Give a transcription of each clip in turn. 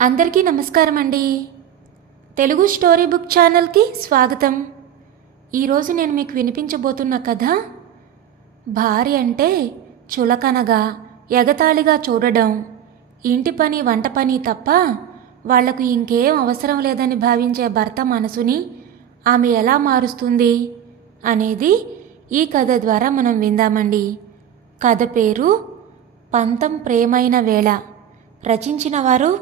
అందరికీ నమస్కారం అండి. తెలుగు స్టోరీ బుక్ ఛానల్కి స్వాగతం. ఈరోజు నేను మీకు వినిపించబోతున్న కథ భార్య అంటే చులకనగా ఎగతాళిగా చూడడం, ఇంటి పని వంట పని తప్ప వాళ్లకు ఇంకేం అవసరం లేదని భావించే భర్త మనసుని ఆమె ఎలా మారుస్తుంది అనేది ఈ కథ ద్వారా మనం విందామండి. కథ పేరు పంతం ప్రేమైన వేళ. రచించిన వారు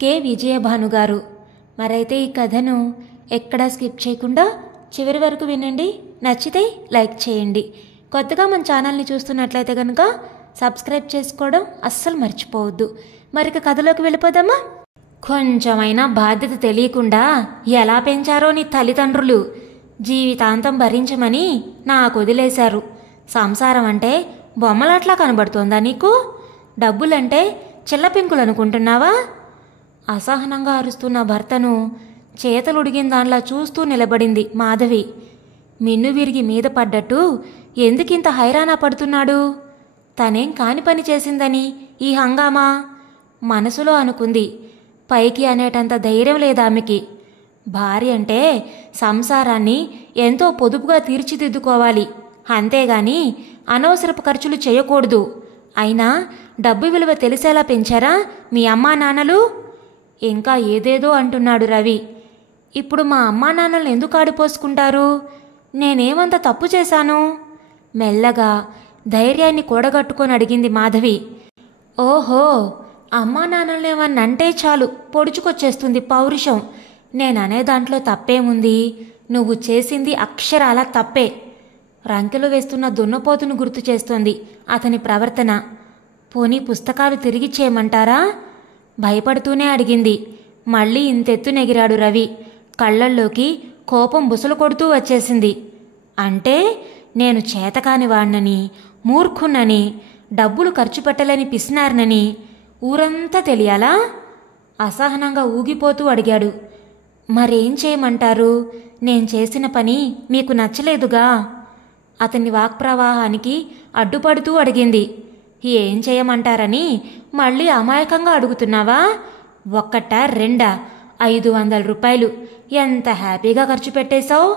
కె విజయభాను గారు. మరైతే ఈ కథను ఎక్కడా స్కిప్ చేయకుండా చివరి వరకు వినండి. నచ్చితే లైక్ చేయండి. కొత్తగా మన ఛానల్ని చూస్తున్నట్లయితే కనుక సబ్స్క్రైబ్ చేసుకోవడం అస్సలు మర్చిపోవద్దు. మరిక కథలోకి వెళ్ళిపోదామా? కొంచెమైనా బాధ్యత తెలియకుండా ఎలా పెంచారో నీ తల్లిదండ్రులు. జీవితాంతం భరించమని నాకు వదిలేశారు. సంసారం అంటే బొమ్మలాట్లా కనబడుతోందా నీకు? డబ్బులంటే చిల్లపెంకులు అనుకుంటున్నావా? అసహనంగా అరుస్తున్న భర్తను చేతలుడిగిన దానిలా చూస్తూ నిలబడింది మాధవి. మిన్ను విరిగి మీద పడ్డట్టు ఎందుకింత హైరాణ పడుతున్నాడు? తనేం కాని పని చేసిందని ఈ హంగామా మనసులో అనుకుంది. పైకి అనేటంత ధైర్యం లేదామెకి. భార్య అంటే సంసారాన్ని ఎంతో పొదుపుగా తీర్చిదిద్దుకోవాలి, అంతేగాని అనవసరపు ఖర్చులు చేయకూడదు. అయినా డబ్బు విలువ తెలిసేలా పెంచారా మీ అమ్మా నాన్నలు? ఇంకా ఏదేదో అంటున్నాడు రవి. ఇప్పుడు మా అమ్మా నాన్నలు ఎందుకు ఆడిపోసుకుంటారు? నేనేమంత తప్పు చేశాను? మెల్లగా ధైర్యాన్ని కూడగట్టుకొని అడిగింది మాధవి. ఓహో, అమ్మా నాన్నలేమన్నంటే చాలు పొడుచుకొచ్చేస్తుంది పౌరుషం. నేననే దాంట్లో తప్పేముంది? నువ్వు చేసింది అక్షరాల తప్పే. రంకెలు వేస్తున్న దున్నపోతును గుర్తు చేస్తోంది అతని ప్రవర్తన. పోనీ పుస్తకాలు తిరిగి చేయమంటారా? భయపడుతూనే అడిగింది. మళ్ళీ ఇంతెత్తునెగిరాడు రవి. కళ్ళల్లోకి కోపం బుసలు కొడుతూ వచ్చేసింది. అంటే నేను చేతకాని వాణ్ణని, మూర్ఖున్నని, డబ్బులు ఖర్చు పెట్టలేని పిసినారనని ఊరంతా తెలియాలా? అసహనంగా ఊగిపోతూ అడిగాడు. మరేం చేయమంటారు? నేను చేసిన పని మీకు నచ్చలేదుగా? అతని వాక్ప్రవాహానికి అడ్డుపడుతూ అడిగింది. ఏం చేయమంటారని మళ్ళీ అమాయకంగా అడుగుతున్నావా? ఒక్కటా రెండా? 500 రూపాయలు ఎంత హ్యాపీగా ఖర్చు పెట్టేశావు.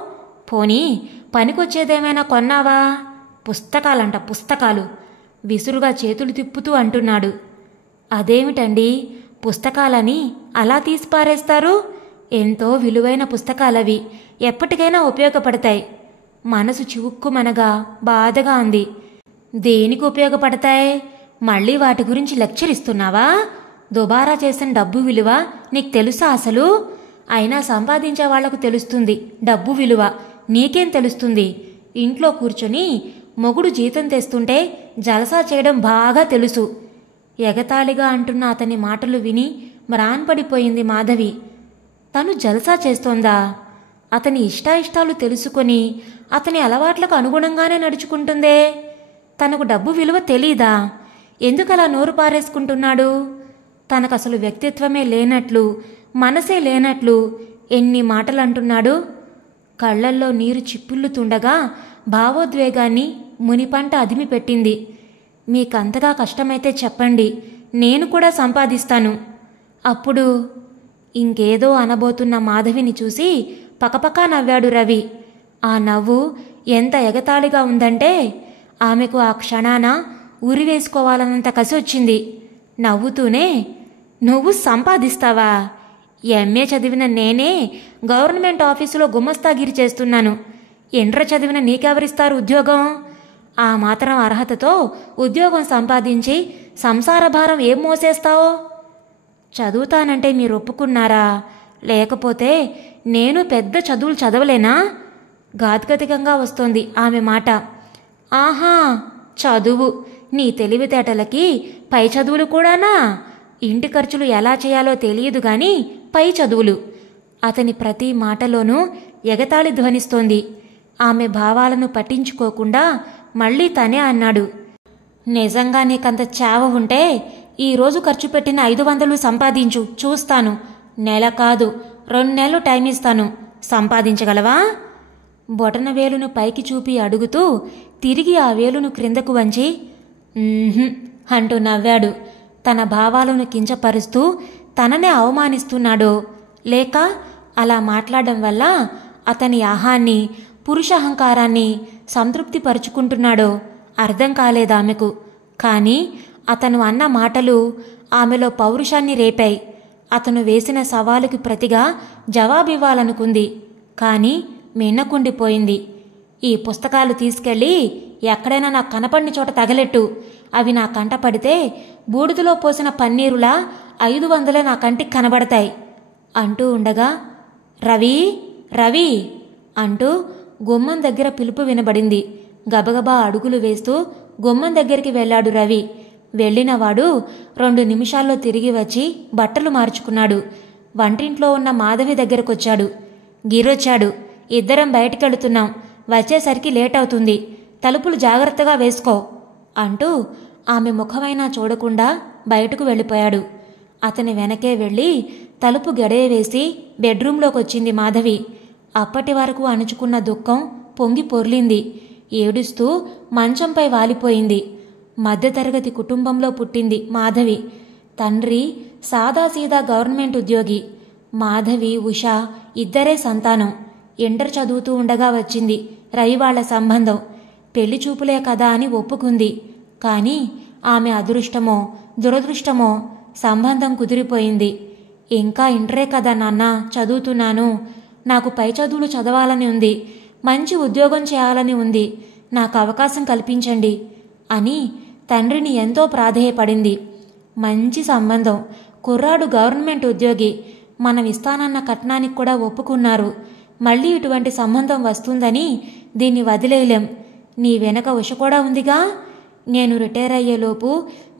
పోనీ పనికొచ్చేదేమైనా కొన్నావా? పుస్తకాలంట పుస్తకాలు. విసురుగా చేతులు తిప్పుతూ అంటున్నాడు. అదేమిటండి, పుస్తకాలని అలా తీసి పారేస్తారు? ఎంతో విలువైన పుస్తకాలవి, ఎప్పటికైనా ఉపయోగపడతాయి. మనసు చివుక్కుమనగా బాధగా అంది. దేనికి ఉపయోగపడతాయి? మళ్ళీ వాటి గురించి లెక్చర్ ఇస్తున్నావా? దుబారా చేసిన డబ్బు విలువ నీకు తెలుసా అసలు? అయినా సంపాదించే వాళ్లకు తెలుస్తుంది డబ్బు విలువ, నీకేం తెలుస్తుంది? ఇంట్లో కూర్చొని మొగుడు జీతం తెస్తుంటే జలసా చేయడం బాగా తెలుసు. ఎగతాళిగా అంటున్న అతని మాటలు విని మ్రాన్పడిపోయింది మాధవి. తను జలసా చేస్తోందా? అతని ఇష్టాయిష్టాలు తెలుసుకొని అతని అలవాట్లకు అనుగుణంగానే నడుచుకుంటుందే. తనకు డబ్బు విలువ తెలీదా? ఎందుకలా నోరు పారేసుకుంటున్నాడు? తనకసలు వ్యక్తిత్వమే లేనట్లు, మనసే లేనట్లు ఎన్ని మాటలు అంటున్నాడు. కళ్లల్లో నీరు చిప్పుళ్ళుతుండగా భావోద్వేగాన్ని మునిపంట అదిమి పెట్టింది. మీకంతగా కష్టమైతే చెప్పండి, నేను కూడా సంపాదిస్తాను. అప్పుడు ఇంకేదో అనబోతున్న మాధవిని చూసి పకపకా నవ్వాడు రవి. ఆ నవ్వు ఎంత ఎగతాళిగా ఉందంటే ఆమెకు ఆ క్షణాన ఉరివేసుకోవాలన్నంత కసి వచ్చింది. నవ్వుతూనే, నువ్వు సంపాదిస్తావా? ఎంఏ చదివిన నేనే గవర్నమెంట్ ఆఫీసులో గుమస్తాగిరి చేస్తున్నాను. ఇంటర్ చదివిన నీకెవరిస్తారు ఉద్యోగం? ఆ మాత్రం అర్హతతో ఉద్యోగం సంపాదించి సంసార భారం ఏం మోసేస్తావో? చదువుతానంటే మీరు ఒప్పుకున్నారా? లేకపోతే నేను పెద్ద చదువులు చదవలేనా? గాద్గదికంగా వస్తోంది ఆమె మాట. ఆహా, చదువు. నీ తెలివితేటలకి పై చదువులు కూడానా? ఇంటి ఖర్చులు ఎలా చేయాలో తెలియదు గాని పై చదువులు. అతని ప్రతి మాటలోనూ ఎగతాళి ధ్వనిస్తోంది. ఆమె భావాలను పట్టించుకోకుండా మళ్ళీ తనే అన్నాడు. నిజంగా నీకంత చావ ఉంటే ఈరోజు ఖర్చు పెట్టిన 500 సంపాదించు, చూస్తాను. నెల కాదు 2 నెలలు టైం ఇస్తాను. సంపాదించగలవా? బొటన వేలును పైకి చూపి అడుగుతూ తిరిగి ఆ వేలును క్రిందకు వంచి అంటూ నవ్వాడు. తన భావాలను కించపరుస్తూ తననే అవమానిస్తున్నాడో లేక అలా మాట్లాడడం వల్ల అతని అహాన్ని పురుషాహంకారాన్ని సంతృప్తిపరుచుకుంటున్నాడో అర్థం కాలేదామెకు. కానీ అతను అన్న మాటలు ఆమెలో పౌరుషాన్ని రేపాయి. అతను వేసిన సవాలుకి ప్రతిగా జవాబివ్వాలనుకుంది. కానీ మిన్నకుండిపోయింది. ఈ పుస్తకాలు తీసుకెళ్ళి ఎక్కడైనా నాకు కనపడిన చోట తగలెట్టు. అవి నా కంట పడితే బూడిదలో పోసిన పన్నీరులా 500 నా కంటికి కనబడతాయి అంటూ ఉండగా, రవి రవి అంటూ గుమ్మం దగ్గర పిలుపు వినబడింది. గబగబా అడుగులు వేస్తూ గుమ్మం దగ్గరికి వెళ్ళాడు రవి. వెళ్ళినవాడు 2 నిమిషాల్లో తిరిగి వచ్చి బట్టలు మార్చుకున్నాడు. వంటింట్లో ఉన్న మాధవి దగ్గరకొచ్చాడు. గిరొచ్చాడు. ఇద్దరం బయటికెళుతున్నాం. వచ్చేసరికి లేట్ అవుతుంది. తలుపులు జాగ్రత్తగా వేసుకో అంటూ ఆమె ముఖమైనా చూడకుండా బయటకు వెళ్ళిపోయాడు. అతని వెనకే వెళ్ళి తలుపు గడియ వేసి బెడ్రూంలోకొచ్చింది మాధవి. అప్పటి వరకు అణుచుకున్న దుఃఖం పొంగి పొర్లింది. ఏడుస్తూ మంచంపై వాలిపోయింది. మధ్యతరగతి కుటుంబంలో పుట్టింది మాధవి. తండ్రి సాదాసీదా గవర్నమెంట్ ఉద్యోగి. మాధవి, ఉషా ఇద్దరే సంతానం. ఇంటర్ చదువుతూ ఉండగా వచ్చింది రవి వాళ్ల సంబంధం. పెళ్లి చూపులే కదా అని ఒప్పుకుంది. కానీ ఆమె అదృష్టమో దురదృష్టమో సంబంధం కుదిరిపోయింది. ఇంకా ఇంటరే కదా నాన్న, చదువుతున్నాను. నాకు పై చదువులు చదవాలని ఉంది. మంచి ఉద్యోగం చేయాలని ఉంది. నాకు అవకాశం కల్పించండి అని తండ్రిని ఎంతో ప్రాధేయపడింది. మంచి సంబంధం. కుర్రాడు గవర్నమెంట్ ఉద్యోగి. మనం ఇస్తానన్న కట్నానికి కూడా ఒప్పుకున్నారు. మళ్ళీ ఇటువంటి సంబంధం వస్తుందని దీన్ని వదిలేయలేం. నీ వెనక ఉష కూడా ఉందిగా. నేను రిటైర్ అయ్యేలోపు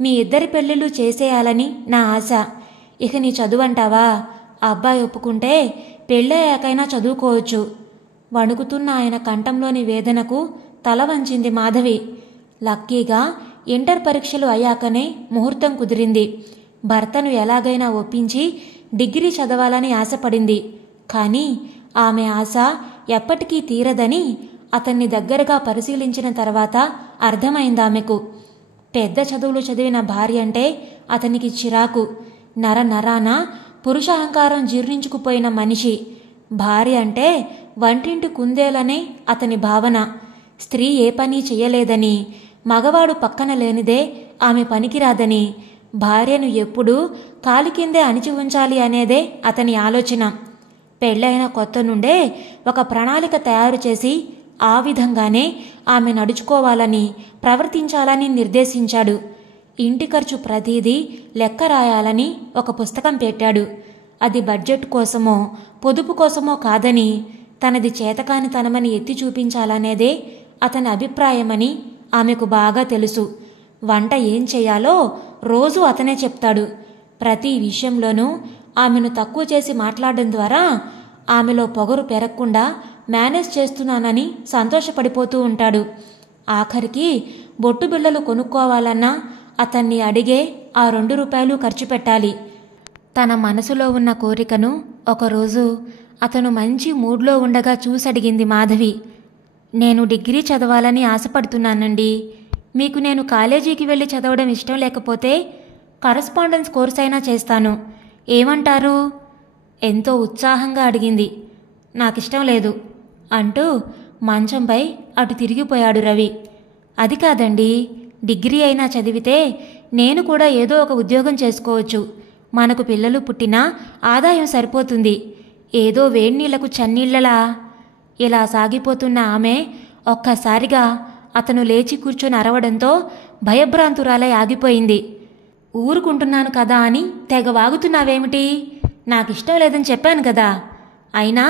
మీ ఇద్దరి పెళ్ళిళ్ళు చేసేయాలని నా ఆశ. ఇక నీ చదువంటావా? అబ్బాయి ఒప్పుకుంటే పెళ్ళయ్యాకైనా చదువుకోవచ్చు. వణుకుతున్న ఆయన కంఠంలోని వేదనకు తల వంచింది మాధవి. లక్కీగా ఇంటర్ పరీక్షలు అయ్యాకనే ముహూర్తం కుదిరింది. భర్తను ఎలాగైనా ఒప్పించి డిగ్రీ చదవాలని ఆశపడింది. కానీ ఆమె ఆశ ఎప్పటికీ తీరదని అతన్ని దగ్గరగా పరిశీలించిన తర్వాత అర్థమైందామెకు. పెద్ద చదువులు చదివిన భార్య అంటే అతనికి చిరాకు. నరాన పురుషాహంకారం జీర్ణించుకుపోయిన మనిషి. భార్య అంటే వంటింటి కుందేలనే అతని భావన. స్త్రీ ఏ పని చెయ్యలేదని, మగవాడు పక్కన లేనిదే ఆమె పనికిరాదని, భార్యను ఎప్పుడూ కాలి కిందే అణిచి ఉంచాలి అనేదే అతని ఆలోచన. పెళ్ళైన కొత్త నుండే ఒక ప్రణాళిక తయారు చేసి ఆ విధంగానే ఆమె నడుచుకోవాలని, ప్రవర్తించాలని నిర్దేశించాడు. ఇంటి ఖర్చు ప్రతిదీ లెక్క రాయాలని ఒక పుస్తకం పెట్టాడు. అది బడ్జెట్ కోసమో పొదుపు కోసమో కాదని, తనది చేతకానితనమని ఎత్తి చూపించాలనేదే అతని అభిప్రాయమని ఆమెకు బాగా తెలుసు. వంట ఏం చేయాలో రోజూ అతనే చెప్తాడు. ప్రతి విషయంలోనూ ఆమెను తక్కువ చేసి మాట్లాడడం ద్వారా ఆమెలో పొగరు పెరగకుండా మేనేజ్ చేస్తున్నానని సంతోషపడిపోతూ ఉంటాడు. ఆఖరికి బొట్టు బిళ్ళలు కొనుక్కోవాలన్నా అతన్ని అడిగే ఆ 2 రూపాయలు ఖర్చు పెట్టాలి. తన మనసులో ఉన్న కోరికను ఒకరోజు అతను మంచి మూడ్లో ఉండగా చూసడిగింది మాధవి. నేను డిగ్రీ చదవాలని ఆశపడుతున్నానండి. మీకు నేను కాలేజీకి వెళ్ళి చదవడం ఇష్టం లేకపోతే కరస్పాండెన్స్ కోర్స్ అయినా చేస్తాను. ఏమంటారు? ఎంతో ఉత్సాహంగా అడిగింది. నాకిష్టం లేదు అంటూ మంచంపై అటు తిరిగిపోయాడు రవి. అది కాదండి, డిగ్రీ అయినా చదివితే నేను కూడా ఏదో ఒక ఉద్యోగం చేసుకోవచ్చు. మనకు పిల్లలు పుట్టినా ఆదాయం సరిపోతుంది. ఏదో వేడినీళ్లకు చన్నీళ్లలా. ఇలా సాగిపోతున్న ఆమె ఒక్కసారిగా అతను లేచి కూర్చొని అరవడంతో భయభ్రాంతురాలై ఆగిపోయింది. ఊరుకుంటున్నాను కదా అని తెగ వాగుతున్నావేమిటి? నాకిష్టం లేదని చెప్పాను కదా. అయినా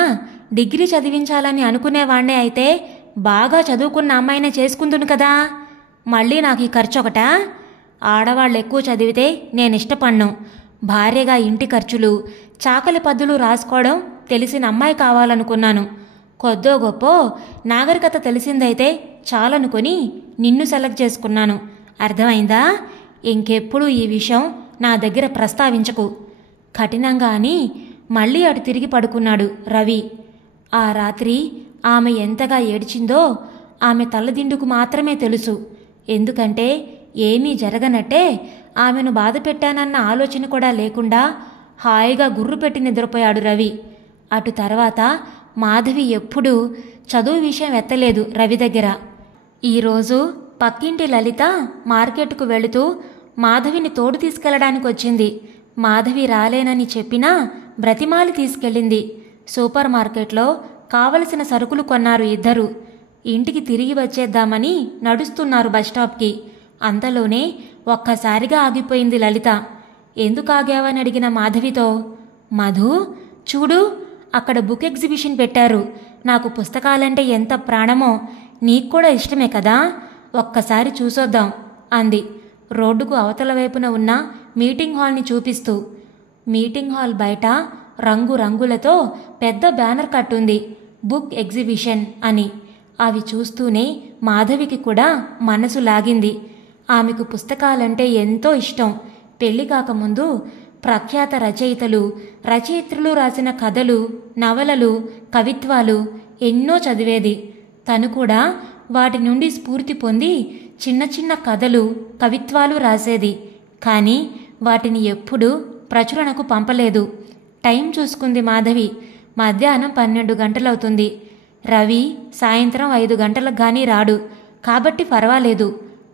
డిగ్రీ చదివించాలని అనుకునేవాణ్ణే అయితే బాగా చదువుకున్న అమ్మాయినే చేసుకుందును కదా. మళ్ళీ నాకు ఈ ఖర్చు ఒకటా? ఆడవాళ్ళు ఎక్కువ చదివితే నేను ఇష్టపడ్ను. భార్యగా ఇంటి ఖర్చులు, చాకలి పద్దులు రాసుకోవడం తెలిసిన అమ్మాయి కావాలనుకున్నాను. కొద్దో గొప్పో నాగరికత తెలిసిందైతే చాలనుకొని నిన్ను సెలెక్ట్ చేసుకున్నాను. అర్థమైందా? ఇంకెప్పుడు ఈ విషయం నా దగ్గర ప్రస్తావించకు. కఠినంగా అని మళ్ళీ అటు తిరిగి పడుకున్నాడు రవి. ఆ రాత్రి ఆమె ఎంతగా ఏడ్చిందో ఆమె తలదిండుకు మాత్రమే తెలుసు. ఎందుకంటే ఏమీ జరగనట్టే ఆమెను బాధ పెట్టానన్న ఆలోచన కూడా లేకుండా హాయిగా గుర్రు పెట్టి నిద్రపోయాడు రవి. అటు తర్వాత మాధవి ఎప్పుడూ చదువు విషయం ఎత్తలేదు రవి దగ్గర. ఈరోజు పక్కింటి లలిత మార్కెట్కు వెళుతూ మాధవిని తోడు తీసుకెళ్లడానికి వచ్చింది. మాధవి రాలేనని చెప్పినా బ్రతిమాలి తీసుకెళ్ళింది. సూపర్ మార్కెట్లో కావలసిన సరుకులు కొన్నారు ఇద్దరు. ఇంటికి తిరిగి వచ్చేద్దామని నడుస్తున్నారు బస్టాప్కి. అంతలోనే ఒక్కసారిగా ఆగిపోయింది లలిత. ఎందుకు ఆగావని అడిగిన మాధవితో, మధు చూడు, అక్కడ బుక్ ఎగ్జిబిషన్ పెట్టారు. నాకు పుస్తకాలంటే ఎంత ప్రాణమో, నీకు కూడా ఇష్టమే కదా, ఒక్కసారి చూసొద్దాం అంది రోడ్డుకు అవతల వైపున ఉన్న మీటింగ్ హాల్ని చూపిస్తూ. మీటింగ్ హాల్ బయట రంగురంగులతో పెద్ద బ్యానర్ కట్టుంది, బుక్ ఎగ్జిబిషన్ అని. అవి చూస్తూనే మాధవికి కూడా మనసు లాగింది. ఆమెకు పుస్తకాలంటే ఎంతో ఇష్టం. పెళ్లి కాకముందు ప్రఖ్యాత రచయిత్రులు రాసిన కథలు, నవలలు, కవిత్వాలు ఎన్నో చదివేది. తను కూడా వాటి నుండి స్ఫూర్తి పొంది చిన్న చిన్న కథలు, కవిత్వాలు రాసేది. కానీ వాటిని ఎప్పుడూ ప్రచురణకు పంపలేదు. టైం చూసుకుంది మాధవి. మధ్యాహ్నం 12 గంటలవుతుంది. రవి సాయంత్రం 5 గంటలకు గానీ రాడు, కాబట్టి పర్వాలేదు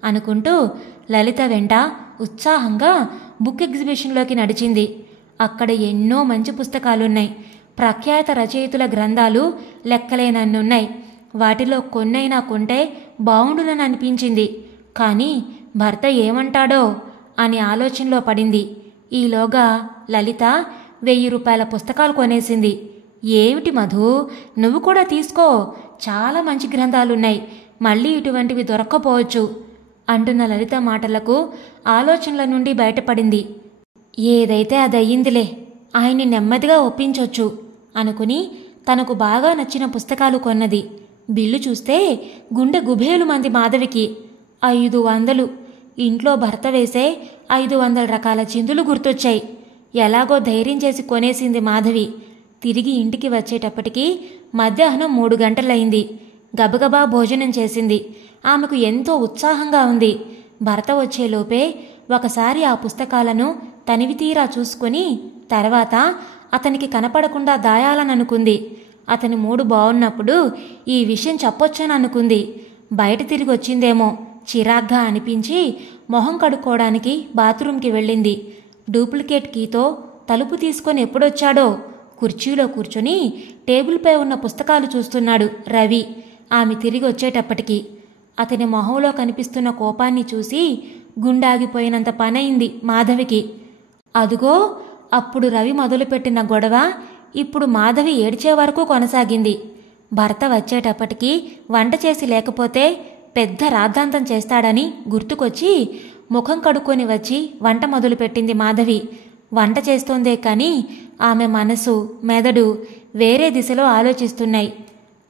అనుకుంటూ లలిత వెంట ఉత్సాహంగా బుక్ ఎగ్జిబిషన్లోకి నడిచింది. అక్కడ ఎన్నో మంచి పుస్తకాలున్నాయి. ప్రఖ్యాత రచయితుల గ్రంథాలు లెక్కలేనన్నున్నాయి. వాటిలో కొన్నైనా కొంటే బావుండునని అనిపించింది. కానీ భర్త ఏమంటాడో అని ఆలోచనలో పడింది. ఈలోగా లలిత 1000 రూపాయల పుస్తకాలు కొనేసింది. ఏమిటి మధు, నువ్వు కూడా తీసుకో, చాలా మంచి గ్రంథాలున్నాయి, మళ్ళీ ఇటువంటివి దొరక్కపోవచ్చు అంటున్న లలిత మాటలకు ఆలోచనల నుండి బయటపడింది. ఏదైతే అదయ్యిందిలే, ఆయన్ని నెమ్మదిగా ఒప్పించొచ్చు అనుకుని తనకు బాగా నచ్చిన పుస్తకాలు కొన్నది. బిల్లు చూస్తే గుండె గుబేలు మంది మాధవికి. 500. ఇంట్లో భర్త వేసే 500 రకాల చిందులు గుర్తొచ్చాయి. ఎలాగో ధైర్యం చేసి కొనేసింది మాధవి. తిరిగి ఇంటికి వచ్చేటప్పటికి మధ్యాహ్నం 3 గంటలయింది. గబగబా భోజనం చేసింది. ఆమెకు ఎంతో ఉత్సాహంగా ఉంది. భర్త వచ్చేలోపే ఒకసారి ఆ పుస్తకాలను తనివితీరా చూసుకొని తర్వాత అతనికి కనపడకుండా దాయాలననుకుంది. అతని మూడు బాగున్నప్పుడు ఈ విషయం చెప్పొచ్చని అనుకుంది. బయట తిరిగి వచ్చిందేమో చిరాగ్గా అనిపించి మొహం కడుక్కోవడానికి బాత్రూంకి వెళ్ళింది. డూప్లికేట్ కీతో తలుపు తీసుకొని ఎప్పుడొచ్చాడో కుర్చీలో కూర్చొని టేబుల్పై ఉన్న పుస్తకాలు చూస్తున్నాడు రవి. ఆమె తిరిగి వచ్చేటప్పటికి అతని మొహంలో కనిపిస్తున్న కోపాన్ని చూసి గుండాగిపోయినంత పనైంది మాధవికి. అదుగో అప్పుడు రవి మొదలుపెట్టిన గొడవ ఇప్పుడు మాధవి ఏడ్చే వరకు కొనసాగింది. భర్త వచ్చేటప్పటికి వంట చేసి లేకపోతే పెద్ద రాద్ధాంతం చేస్తాడని గుర్తుకొచ్చి ముఖం కడుక్కొని వచ్చి వంట మొదలుపెట్టింది మాధవి. వంట చేస్తోందే కానీ ఆమె మనసు, మెదడు వేరే దిశలో ఆలోచిస్తున్నాయి.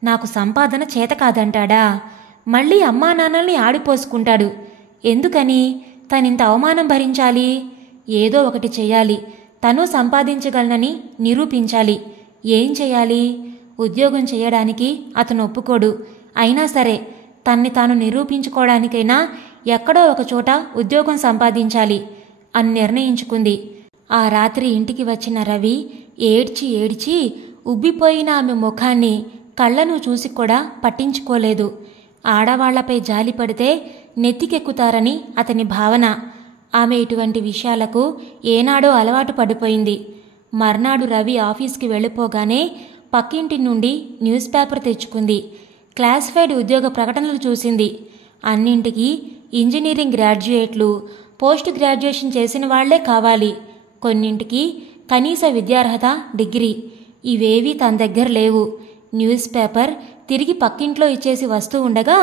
నాకు సంపాదన చేత కాదంటాడా, మళ్ళీ అమ్మా నాన్నల్ని ఆడిపోసుకుంటాడు. ఎందుకని తనింత అవమానం భరించాలి? ఏదో ఒకటి చెయ్యాలి. తను సంపాదించగలనని నిరూపించాలి. ఏం చెయ్యాలి? ఉద్యోగం చేయడానికి అతను ఒప్పుకోడు. అయినా సరే తన్ని తాను నిరూపించుకోవడానికైనా ఎక్కడో ఒకచోట ఉద్యోగం సంపాదించాలి అని నిర్ణయించుకుంది. ఆ రాత్రి ఇంటికి వచ్చిన రవి ఏడ్చి ఏడ్చి ఉబ్బిపోయిన ఆమె ముఖాన్ని, కళ్ళను చూసి కూడా పట్టించుకోలేదు. ఆడవాళ్లపై జాలి పడితే నెత్తికెక్కుతారని అతని భావన. ఆమె ఇటువంటి విషయాలకు ఏనాడో అలవాటు పడిపోయింది. మర్నాడు రవి ఆఫీస్కి వెళ్ళిపోగానే పక్కింటి నుండి న్యూస్ పేపర్ తెచ్చుకుంది. క్లాసిఫైడ్ ఉద్యోగ ప్రకటనలు చూసింది. అన్నింటికీ ఇంజనీరింగ్ గ్రాడ్యుయేట్లు, పోస్ట్ గ్రాడ్యుయేషన్ చేసిన వాళ్లే కావాలి. కొన్నింటికి కనీస విద్యార్హత డిగ్రీ. ఇవేవీ తన దగ్గర లేవు. న్యూస్ పేపర్ తిరిగి పక్కింట్లో ఇచ్చేసి వస్తూ ఉండగా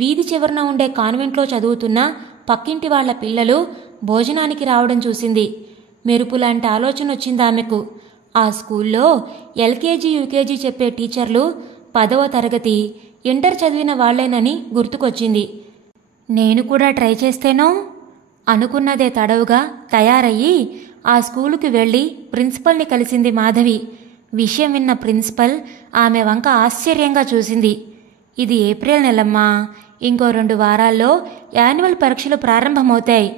వీధి చివరన ఉండే కాన్వెంట్లో చదువుతున్న పక్కింటి వాళ్ల పిల్లలు భోజనానికి రావడం చూసింది. మెరుపులాంటి ఆలోచన వచ్చింది ఆమెకు. ఆ స్కూల్లో ఎల్కేజీ, యూకేజీ చెప్పే టీచర్లు 10వ తరగతి, ఇంటర్ చదివిన వాళ్లేనని గుర్తుకొచ్చింది. నేను కూడా ట్రై చేస్తేనో అనుకున్నదే తడవుగా తయారయ్యి ఆ స్కూలుకి వెళ్ళి ప్రిన్సిపల్ని కలిసింది మాధవి. విషయం విన్న ప్రిన్సిపల్ ఆమె వంక ఆశ్చర్యంగా చూసింది. ఇది ఏప్రిల్ నెలమ్మా, ఇంకో 2 వారాల్లో యాన్యువల్ పరీక్షలు ప్రారంభమవుతాయి.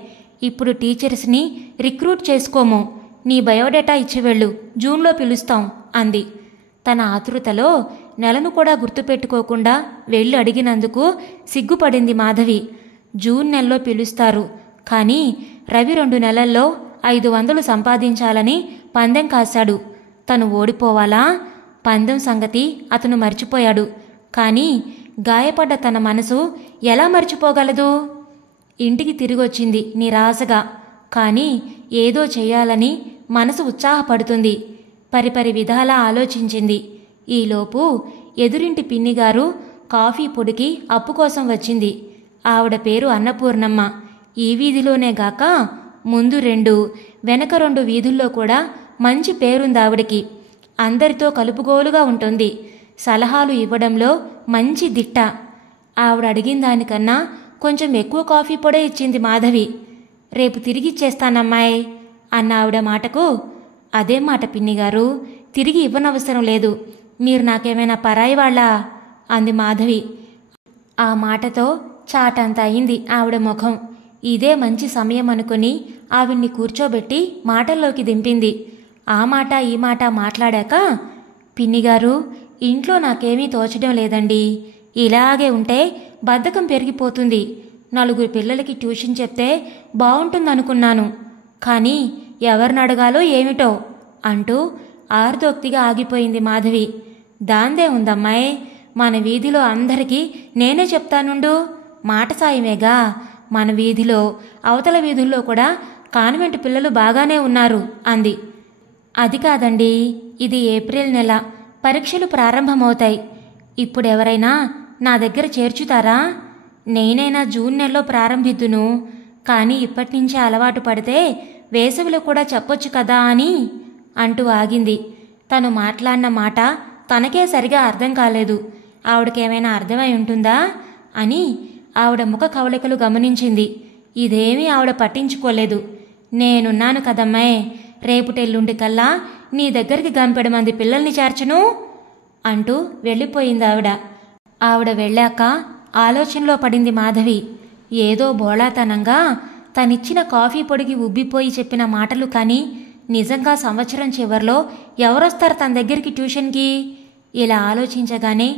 ఇప్పుడు టీచర్స్ని రిక్రూట్ చేసుకోము. నీ బయోడేటా ఇచ్చి వెళ్ళు, జూన్లో పిలుస్తాం అంది. తన ఆతృతలో నెలను కూడా గుర్తుపెట్టుకోకుండా వెళ్ళి అడిగినందుకు సిగ్గుపడింది మాధవి. జూన్ నెలలో పిలుస్తారు, కానీ రవి 2 నెలల్లో 500 సంపాదించాలని పందెం కాశాడు. తను ఓడిపోవాలా? పందెం సంగతి అతను మర్చిపోయాడు. కానీ గాయపడ్డ తన మనసు ఎలా మర్చిపోగలదు? ఇంటికి తిరిగొచ్చింది నిరాశగా. కానీ ఏదో చెయ్యాలని మనసు ఉత్సాహపడుతుంది. పరిపరి విధాలా ఆలోచించింది. ఈలోపు ఎదురింటి పిన్నిగారు కాఫీ పొడికి అప్పు కోసం వచ్చింది. ఆవిడ పేరు అన్నపూర్ణమ్మ. ఈ వీధిలోనే గాక ముందు 2, వెనక 2 వీధుల్లో కూడా మంచి పేరుంది ఆవిడికి. అందరితో కలుపుగోలుగా ఉంటుంది. సలహాలు ఇవ్వడంలో మంచి దిట్ట. ఆవిడ అడిగిన దానికన్నా కొంచెం ఎక్కువ కాఫీ పొడే ఇచ్చింది మాధవి. రేపు తిరిగిచ్చేస్తానమ్మాయి అన్న ఆవిడ మాటకు, అదే మాట పిన్నిగారు, తిరిగి ఇవ్వనవసరం లేదు. మీరు నాకేమైనా పరాయి వాళ్ళా అంది మాధవి. ఆ మాటతో చాటంత అయింది ఆవిడ ముఖం. ఇదే మంచి సమయం అనుకుని ఆవిడ్ని కూర్చోబెట్టి మాటల్లోకి దింపింది. ఆ మాట ఈ మాట మాట్లాడాక, పిన్నిగారు, ఇంట్లో నాకేమీ తోచడం లేదండి. ఇలాగే ఉంటే బద్ధకం పెరిగిపోతుంది. 4 పిల్లలకి ట్యూషన్ చెప్తే బావుంటుందనుకున్నాను. కానీ ఎవరిని అడగాలో ఏమిటో అంటూ ఆర్దోక్తిగా ఆగిపోయింది మాధవి. దాందే ఉందమ్మాయి, మన వీధిలో అందరికీ నేనే చెప్తానుండు. మాట సాయమేగా. మన వీధిలో అవతల వీధుల్లో కూడా కాన్వెంట్ పిల్లలు బాగానే ఉన్నారు అంది. అది కాదండి, ఇది ఏప్రిల్ నెల, పరీక్షలు ప్రారంభమవుతాయి. ఇప్పుడెవరైనా నా దగ్గర చేర్చుతారా? నేనైనా జూన్ నెలలో ప్రారంభిద్దును. కానీ ఇప్పటినుంచే అలవాటు పడితే వేసవిలో కూడా చెప్పొచ్చు కదా అని అంటూ ఆగింది. తను మాట్లాడిన మాట తనకే సరిగా అర్థం కాలేదు. ఆవిడకేమైనా అర్థమై ఉంటుందా అని ఆవిడ ముఖ కవళికలు గమనించింది. ఇదేమీ ఆవిడ పట్టించుకోలేదు. నేనున్నాను కదమ్మాయ్, రేపుటెల్లుండి కల్లా నీ దగ్గరికి గంపెడు మంది పిల్లల్ని చేర్చను అంటూ వెళ్ళిపోయింది ఆవిడ. ఆవిడ వెళ్ళాక ఆలోచనలో పడింది మాధవి. ఏదో బోళాతనంగా తనిచ్చిన కాఫీ పొడికి ఉబ్బిపోయి చెప్పిన మాటలు కానీ నిజంగా సంవత్సరం చివర్లో ఎవరొస్తారు తన దగ్గరికి ట్యూషన్కి? ఇలా ఆలోచించగానే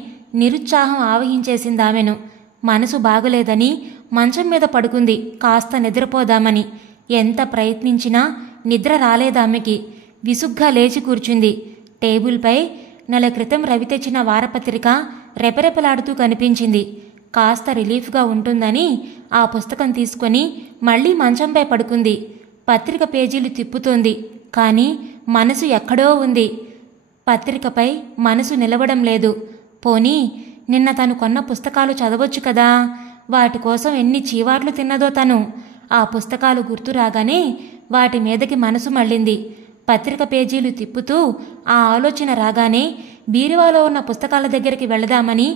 నిరుత్సాహం ఆవహించేసింది ఆమెను. మనసు బాగులేదని మంచం మీద పడుకుంది కాస్త నిద్రపోదామని. ఎంత ప్రయత్నించినా నిద్ర రాలేదామెకి. విసుగ్గా లేచి కూర్చుంది. టేబుల్పై నెల క్రితం రవి తెచ్చిన వారపత్రిక రెపరెపలాడుతూ కనిపించింది. కాస్త రిలీఫ్గా ఉంటుందని ఆ పుస్తకం తీసుకొని మళ్లీ మంచంపై పడుకుంది. పత్రిక పేజీలు తిప్పుతోంది. కానీ మనసు ఎక్కడో ఉంది. పత్రికపై మనసు నిలవడం లేదు. పోనీ నిన్న తను కొన్న పుస్తకాలు చదవచ్చు కదా. వాటి కోసం ఎన్ని చీవాట్లు తిన్నదో తను. ఆ పుస్తకాలు గుర్తు రాగానే వాటి మీదకి మనసు మళ్ళింది. పత్రిక పేజీలు తిప్పుతూ ఆ ఆలోచన రాగానే బీరువాలో ఉన్న పుస్తకాల దగ్గరికి వెళదామని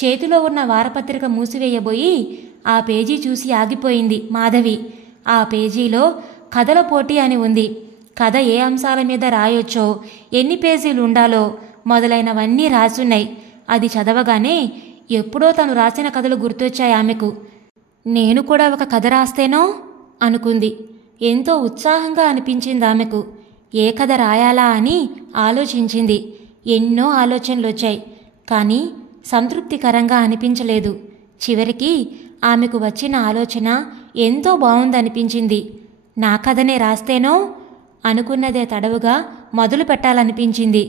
చేతిలో ఉన్న వారపత్రిక మూసివేయబోయి ఆ పేజీ చూసి ఆగిపోయింది మాధవి. ఆ పేజీలో కథల పోటీ అని ఉంది. కథ ఏ అంశాల మీద రాయొచ్చో, ఎన్ని పేజీలు ఉండాలో మొదలైనవన్నీ రాసున్నాయి. అది చదవగానే ఎప్పుడో తను రాసిన కథలు గుర్తొచ్చాయి ఆమెకు. నేను కూడా ఒక కథ రాస్తేనో అనుకుంది. ఎంతో ఉత్సాహంగా అనిపించింది ఆమెకు. ఏ కథ రాయాలా అని ఆలోచించింది. ఎన్నో ఆలోచనలొచ్చాయి. కానీ సంతృప్తికరంగా అనిపించలేదు. చివరికి ఆమెకు వచ్చిన ఆలోచన ఎంతో బావుందనిపించింది. నా కథనే రాస్తేనో అనుకున్నదే తడవుగా మొదలు పెట్టాలనిపించింది.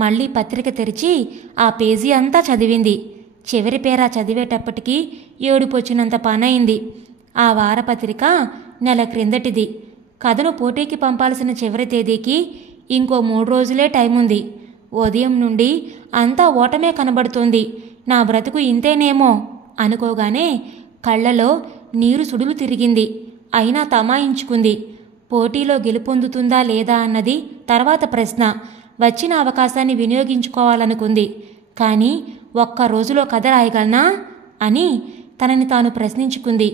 మళ్లీ పత్రిక తెరిచి ఆ పేజీ అంతా చదివింది. చివరి పేరా చదివేటప్పటికీ ఏడుపొచ్చినంత పనయింది. ఆ వారపత్రిక నెల క్రిందటిది. కథను పోటీకి పంపాల్సిన చివరి తేదీకి ఇంకో 3 రోజులే టైముంది. ఉదయం నుండి అంతా ఓటమే కనబడుతోంది. నా బ్రతుకు ఇంతేనేమో అనుకోగానే కళ్లలో నీరు సుడులు తిరిగింది. అయినా తమాయించుకుంది. పోటీలో గెలుపొందుతుందా లేదా అన్నది తర్వాత ప్రశ్న. వచ్చిన అవకాశాన్ని వినియోగించుకోవాలనుకుంది. కానీ 1 రోజులో కథ రాయగలనా అని తనని తాను ప్రశ్నించుకుంది.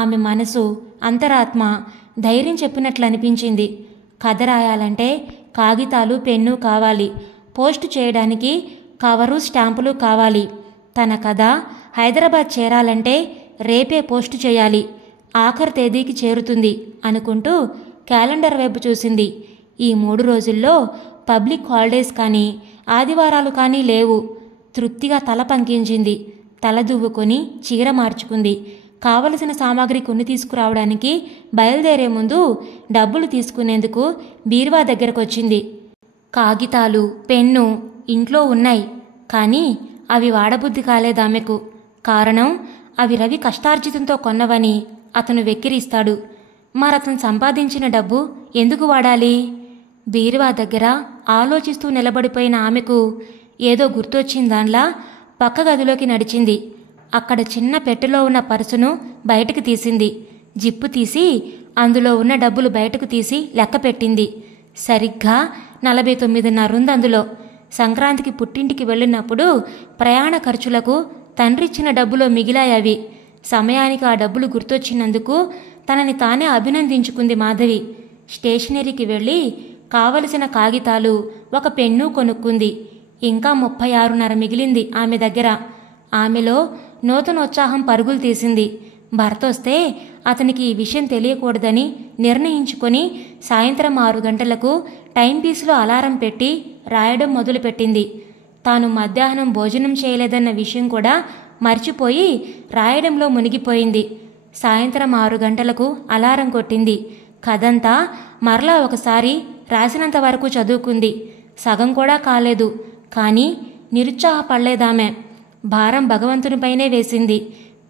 ఆమె మనసు, అంతరాత్మ ధైర్యం చెప్పినట్లు అనిపించింది. కథ రాయాలంటే కాగితాలు, పెన్ను కావాలి. పోస్టు చేయడానికి కవరు, స్టాంపులు కావాలి. తన కథ హైదరాబాద్ చేరాలంటే రేపే పోస్టు చేయాలి. ఆఖరు తేదీకి చేరుతుంది అనుకుంటూ క్యాలెండర్ వైపు చూసింది. ఈ 3 రోజుల్లో పబ్లిక్ హాలిడేస్ కానీ ఆదివారాలు కానీ లేవు. తృప్తిగా తల పంకించింది. తల దువ్వుకొని చీర మార్చుకుంది. కావలసిన సామాగ్రి కొని తీసుకురావడానికి బయలుదేరే ముందు డబ్బులు తీసుకునేందుకు బీరువా దగ్గరకొచ్చింది. కాగితాలు, పెన్ను ఇంట్లో ఉన్నాయి. కానీ అవి వాడబుద్ధి కాలేదామెకు. కారణం, అవి రవి కష్టార్జితంతో కొన్నవని అతను వెక్కిరిస్తాడు. మరతను సంపాదించిన డబ్బు ఎందుకు వాడాలి? బీరువా దగ్గర ఆలోచిస్తూ నిలబడిపోయిన ఆమెకు ఏదో గుర్తొచ్చిందాన్లా పక్క గదిలోకి నడిచింది. అక్కడ చిన్న పెట్టెలో ఉన్న పర్సును బయటకు తీసింది. జిప్పు తీసి అందులో ఉన్న డబ్బులు బయటకు తీసి లెక్క పెట్టింది. సరిగ్గా 49.5 ఉంది అందులో. సంక్రాంతికి పుట్టింటికి వెళ్ళినప్పుడు ప్రయాణ ఖర్చులకు తండ్రిచ్చిన డబ్బులో మిగిలాయవి. సమయానికి ఆ డబ్బులు గుర్తొచ్చినందుకు తనని తానే అభినందించుకుంది మాధవి. స్టేషనరీకి వెళ్ళి కావలసిన కాగితాలు, ఒక పెన్ను కొనుక్కుంది. ఇంకా 36.5 మిగిలింది ఆమె దగ్గర. ఆమెలో నూతనోత్సాహం పరుగులు తీసింది. భర్త వస్తే అతనికి ఈ విషయం తెలియకూడదని నిర్ణయించుకొని సాయంత్రం 6 గంటలకు టైంపీసులో అలారం పెట్టి రాయడం మొదలుపెట్టింది. తాను మధ్యాహ్నం భోజనం చేయలేదన్న విషయం కూడా మర్చిపోయి రాయడంలో మునిగిపోయింది. సాయంత్రం 6 గంటలకు అలారం కొట్టింది. కథంతా మరలా ఒకసారి రాసినంత వరకు చదువుకుంది. సగం కూడా కాలేదు. కానీ నిరుత్సాహపడలేదామె. భారం భగవంతునిపైనే వేసింది.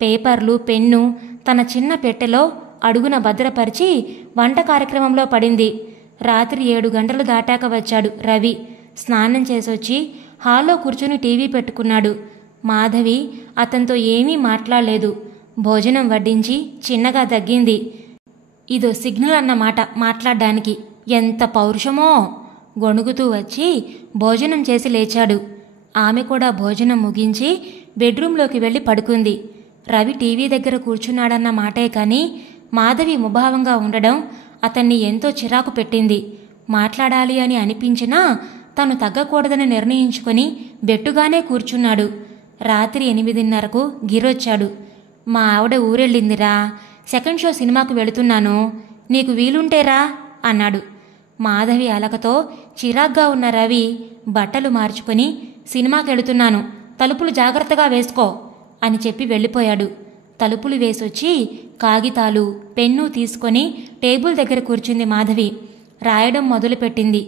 పేపర్లు, పెన్ను తన చిన్న పెట్టెలో అడుగున భద్రపరిచి వంట కార్యక్రమంలో పడింది. రాత్రి 7 గంటలు దాటాక వచ్చాడు రవి. స్నానం చేసొచ్చి హాల్లో కూర్చుని టీవీ పెట్టుకున్నాడు. మాధవి అతనితో ఏమీ మాట్లాడలేదు. భోజనం వడ్డించి చిన్నగా దగ్గింది. ఇదో సిగ్నల్ అన్నమాట మాట్లాడ్డానికి. ఎంత పౌరుషమో! గొణుగుతూ వచ్చి భోజనం చేసి లేచాడు. ఆమె కూడా భోజనం ముగించి బెడ్రూంలోకి వెళ్ళి పడుకుంది. రవి టీవీ దగ్గర కూర్చున్నాడన్న మాటే కానీ మాధవి ముభావంగా ఉండడం అతన్ని ఎంతో చిరాకు పెట్టింది. మాట్లాడాలి అని అనిపించినా తను తగ్గకూడదని నిర్ణయించుకొని బెట్టుగానే కూర్చున్నాడు. రాత్రి 8:30కు గిరొచ్చాడు. మా ఆవిడ ఊరెళ్ళిందిరా, సెకండ్ షో సినిమాకు వెళుతున్నాను, నీకు వీలుంటేరా అన్నాడు. మాధవి అలకతో చిరాగ్గా ఉన్న రవి బట్టలు మార్చుకొని సినిమాకెళుతున్నాను, తలుపులు జాగ్రత్తగా వేసుకో అని చెప్పి వెళ్ళిపోయాడు. తలుపులు వేసొచ్చి కాగితాలు, పెన్ను తీసుకొని టేబుల్ దగ్గర కూర్చుంది మాధవి. రాయడం మొదలుపెట్టింది.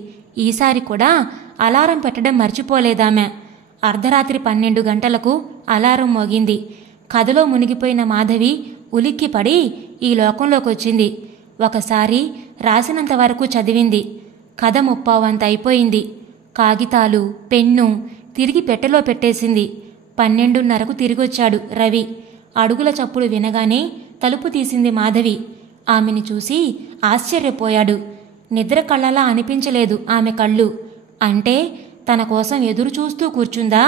ఈసారి కూడా అలారం పెట్టడం మర్చిపోలేదామె. అర్ధరాత్రి 12 గంటలకు అలారం మోగింది. కథలో మునిగిపోయిన మాధవి ఉలిక్కిపడి ఈ లోకంలోకొచ్చింది. ఒకసారి రాసినంత వరకు చదివింది. కథ 30 అయిపోయింది. కాగితాలు, పెన్ను తిరిగి పెట్టెలో పెట్టేసింది. 12:30కు తిరిగొచ్చాడు రవి. అడుగుల చప్పుడు వినగానే తలుపు తీసింది మాధవి. ఆమెని చూసి ఆశ్చర్యపోయాడు. నిద్ర కళ్ళలా అనిపించలేదు ఆమె కళ్ళు. అంటే తన కోసం ఎదురు చూస్తూ కూర్చుందా?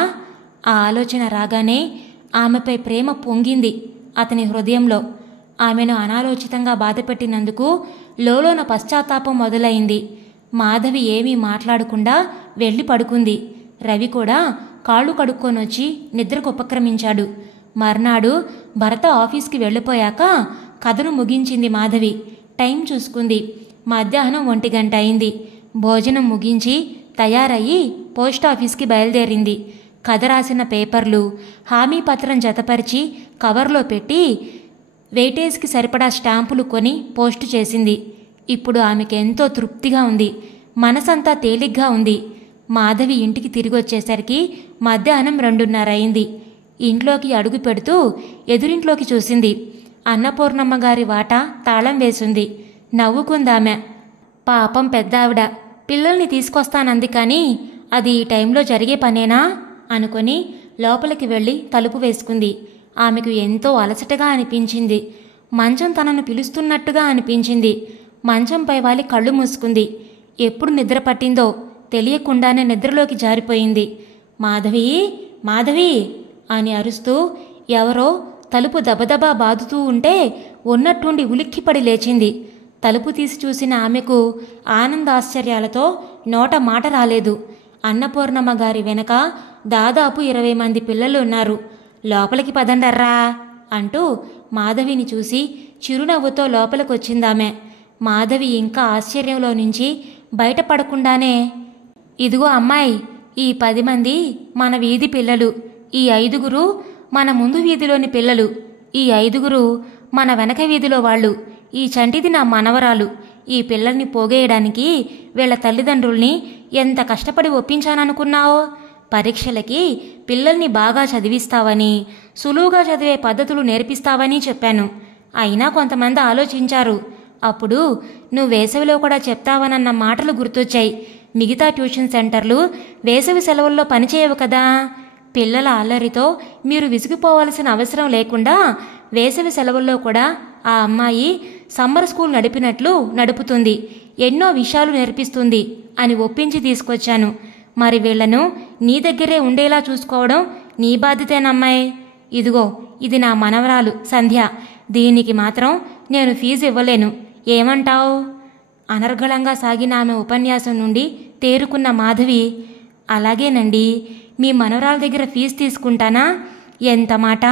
ఆ ఆలోచన రాగానే ఆమెపై ప్రేమ పొంగింది అతని హృదయంలో. ఆమెను అనాలోచితంగా బాధపెట్టినందుకు లోలోన పశ్చాత్తాపం మొదలైంది. మాధవి ఏమీ మాట్లాడకుండా వెళ్ళి పడుకుంది. రవి కూడా కాళ్ళు కడుక్కొనొచ్చి నిద్రకు ఉపక్రమించాడు. మర్నాడు భర్త ఆఫీస్కి వెళ్ళిపోయాక కథను ముగించింది మాధవి. టైం చూసుకుంది. మధ్యాహ్నం 1 గంట అయింది. భోజనం ముగించి తయారయ్యి పోస్టాఫీస్కి బయలుదేరింది. కథ రాసిన పేపర్లు, హామీ పత్రం జతపరిచి కవర్లో పెట్టి వెయిటేజ్కి సరిపడా స్టాంపులు కొని పోస్టు చేసింది. ఇప్పుడు ఆమెకెంతో తృప్తిగా ఉంది. మనసంతా తేలిగ్గా ఉంది. మాధవి ఇంటికి తిరిగొచ్చేసరికి మధ్యాహ్నం 2:30 అయింది. ఇంట్లోకి అడుగు పెడుతూ ఎదురింట్లోకి చూసింది. అన్నపూర్ణమ్మ గారి వాటా తాళం వేసింది. నవ్వుకుందామె. పాపం పెద్దావిడ పిల్లల్ని తీసుకొస్తానంది, కానీ అది ఈ టైంలో జరిగే పనేనా అనుకొని లోపలికి వెళ్ళి తలుపు వేసుకుంది. ఆమెకు ఎంతో అలసటగా అనిపించింది. మంచం తనను పిలుస్తున్నట్టుగా అనిపించింది. మంచంపై వాలి కళ్ళు మూసుకుంది. ఎప్పుడు నిద్ర పట్టిందో తెలియకుండానే నిద్రలోకి జారిపోయింది. మాధవి, మాధవి అని అరుస్తూ ఎవరో తలుపు దబదబా బాదుతూ ఉంటే ఉన్నట్టుండి ఉలిక్కిపడి లేచింది. తలుపు తీసి చూసిన ఆమెకు ఆనందాశ్చర్యాలతో నోట మాట రాలేదు. అన్నపూర్ణమ్మ గారి వెనక దాదాపు 20 మంది పిల్లలు ఉన్నారు. లోపలికి పదండర్రా అంటూ మాధవిని చూసి చిరునవ్వుతో లోపలికొచ్చిందామె. మాధవి ఇంకా ఆశ్చర్యంలో నుంచి బయటపడకుండానే, ఇదిగో అమ్మాయి, ఈ 10 మంది మన వీధి పిల్లలు, ఈ 5గురు మన ముందు వీధిలోని పిల్లలు, ఈ 5గురు మన వెనక వీధిలో వాళ్ళు, ఈ చంటిది నా మనవరాలు. ఈ పిల్లల్ని పోగేయడానికి వీళ్ళ తల్లిదండ్రుల్ని ఎంత కష్టపడి ఒప్పించాననుకున్నావో. పరీక్షలకి పిల్లల్ని బాగా చదివిస్తావని, సులువుగా చదివే పద్ధతులు నేర్పిస్తావని చెప్పాను. అయినా కొంతమంది ఆలోచించారు. అప్పుడు నువ్వు వేసవిలో కూడా చెప్తావనన్న మాటలు గుర్తొచ్చాయి. మిగతా ట్యూషన్ సెంటర్లు వేసవి సెలవుల్లో పనిచేయవు కదా. పిల్లల అల్లరితో మీరు విసిగిపోవాల్సిన అవసరం లేకుండా వేసవి సెలవుల్లో కూడా ఆ అమ్మాయి సమ్మర్ స్కూల్ నడిపినట్లు నడుపుతుంది, ఎన్నో విషయాలు నేర్పిస్తుంది అని ఒప్పించి తీసుకొచ్చాను. మరి వీళ్లను నీ దగ్గరే ఉండేలా చూసుకోవడం నీ బాధ్యతేనమ్మాయి. ఇదిగో, ఇది నా మనవరాలు సంధ్య. దీనికి మాత్రం నేను ఫీజు ఇవ్వలేను. ఏమంటావు? అనర్గళంగా సాగిన ఆమె ఉపన్యాసం నుండి తేరుకున్న మాధవి, అలాగేనండి, మీ మనవరాల దగ్గర ఫీజు తీసుకుంటానా? ఎంత మాట!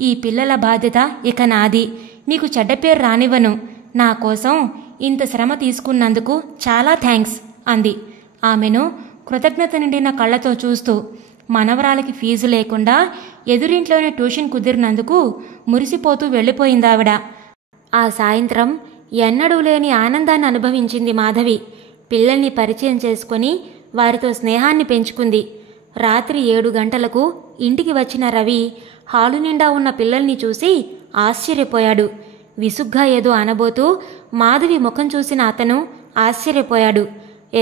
ఈ పిల్లల బాధ్యత ఇక నాది. మీకు చెడ్డ పేరు రానివ్వను. నా కోసం ఇంత శ్రమ తీసుకున్నందుకు చాలా థ్యాంక్స్ అంది ఆమెను కృతజ్ఞత నిండిన కళ్ళతో చూస్తూ. మనవరాలకి ఫీజు లేకుండా ఎదురింట్లోనే ట్యూషన్ కుదిరినందుకు మురిసిపోతూ వెళ్ళిపోయిందావిడ. ఆ సాయంత్రం ఎన్నడూ లేని ఆనందాన్ని అనుభవించింది మాధవి. పిల్లల్ని పరిచయం చేసుకుని వారితో స్నేహాన్ని పెంచుకుంది. రాత్రి 7 గంటలకు ఇంటికి వచ్చిన రవి హాలు నిండా ఉన్న పిల్లల్ని చూసి ఆశ్చర్యపోయాడు. విసుగ్గా ఏదో అనబోతూ మాధవి ముఖం చూసిన అతను ఆశ్చర్యపోయాడు.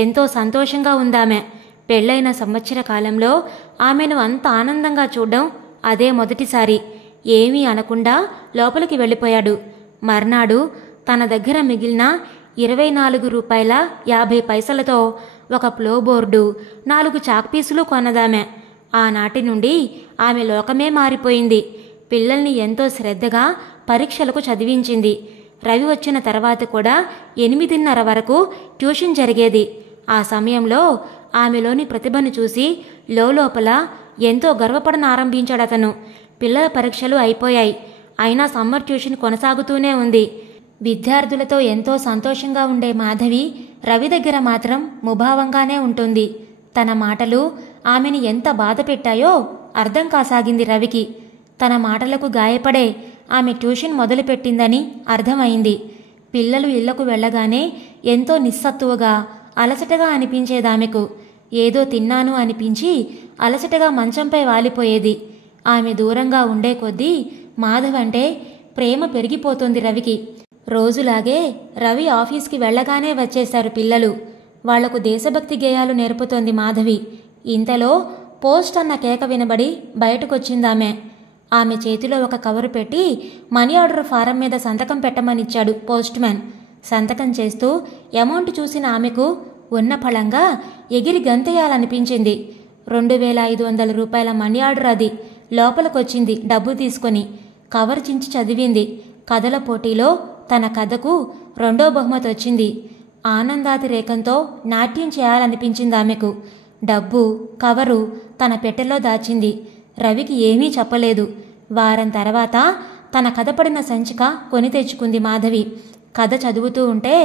ఎంతో సంతోషంగా ఉందామె. పెళ్లైన సంవత్సర కాలంలో ఆమెను అంత ఆనందంగా చూడ్డం అదే మొదటిసారి. ఏమీ అనకుండా లోపలికి వెళ్ళిపోయాడు. మర్నాడు తన దగ్గర మిగిలిన 24 రూపాయల 50 పైసలతో ఒక ప్లోబోర్డు, 4 చాక్పీసులు కొన్నదామె. ఆనాటి నుండి ఆమె లోకమే మారిపోయింది. పిల్లల్ని ఎంతో శ్రద్ధగా పరీక్షలకు చదివించింది. రవి వచ్చిన తర్వాత కూడా 8:30 వరకు ట్యూషన్ జరిగేది. ఆ సమయంలో ఆమెలోని ప్రతిభను చూసి లోపల ఎంతో గర్వపడనారంభించాడతను. పిల్లల పరీక్షలు అయిపోయాయి. అయినా సమ్మర్ ట్యూషన్ కొనసాగుతూనే ఉంది. విద్యార్థులతో ఎంతో సంతోషంగా ఉండే మాధవి రవి దగ్గర మాత్రం ముభావంగానే ఉంటుంది. తన మాటలు ఆమెని ఎంత బాధ పెట్టాయో అర్థం కాసాగింది రవికి. తన మాటలకు గాయపడే ఆమె ట్యూషన్ మొదలుపెట్టిందని అర్థమైంది. పిల్లలు ఇళ్లకు వెళ్లగానే ఎంతో నిస్సత్తువగా, అలసటగా అనిపించేదామెకు. ఏదో తిన్నాను అనిపించి అలసటగా మంచంపై వాలిపోయేది. ఆమె దూరంగా ఉండే కొద్దీ మాధవంటే ప్రేమ పెరిగిపోతుంది రవికి. రోజులాగే రవి ఆఫీస్కి వెళ్లగానే వచ్చేశారు పిల్లలు. వాళ్లకు దేశభక్తి గేయాలు నేర్పుతోంది మాధవి. ఇంతలో పోస్ట్ అన్న కేక వినబడి బయటకొచ్చిందామె. ఆమె చేతిలో ఒక కవరు పెట్టి మనీ ఆర్డర్ ఫారం మీద సంతకం పెట్టమనిచ్చాడు పోస్ట్ మ్యాన్. సంతకం చేస్తూ అమౌంట్ చూసిన ఆమెకు ఉన్న ఫలంగా ఎగిరి గంతేయాలనిపించింది. 2500 రూపాయల మనీ ఆర్డర్ అది. లోపలికొచ్చింది డబ్బు తీసుకొని. కవర్ చించి చదివింది. కథల పోటీలో తన కథకు 2వ బహుమతి వచ్చింది. ఆనందాతిరేకంతో నాట్యం చేయాలనిపించింది ఆమెకు. డబ్బు, కవరు తన పెట్టెలో దాచింది. రవికి ఏమీ చెప్పలేదు. వారం తర్వాత తన కథ పడిన సంచిక కొని తెచ్చుకుంది మాధవి. కథ చదువుతూ ఉంటే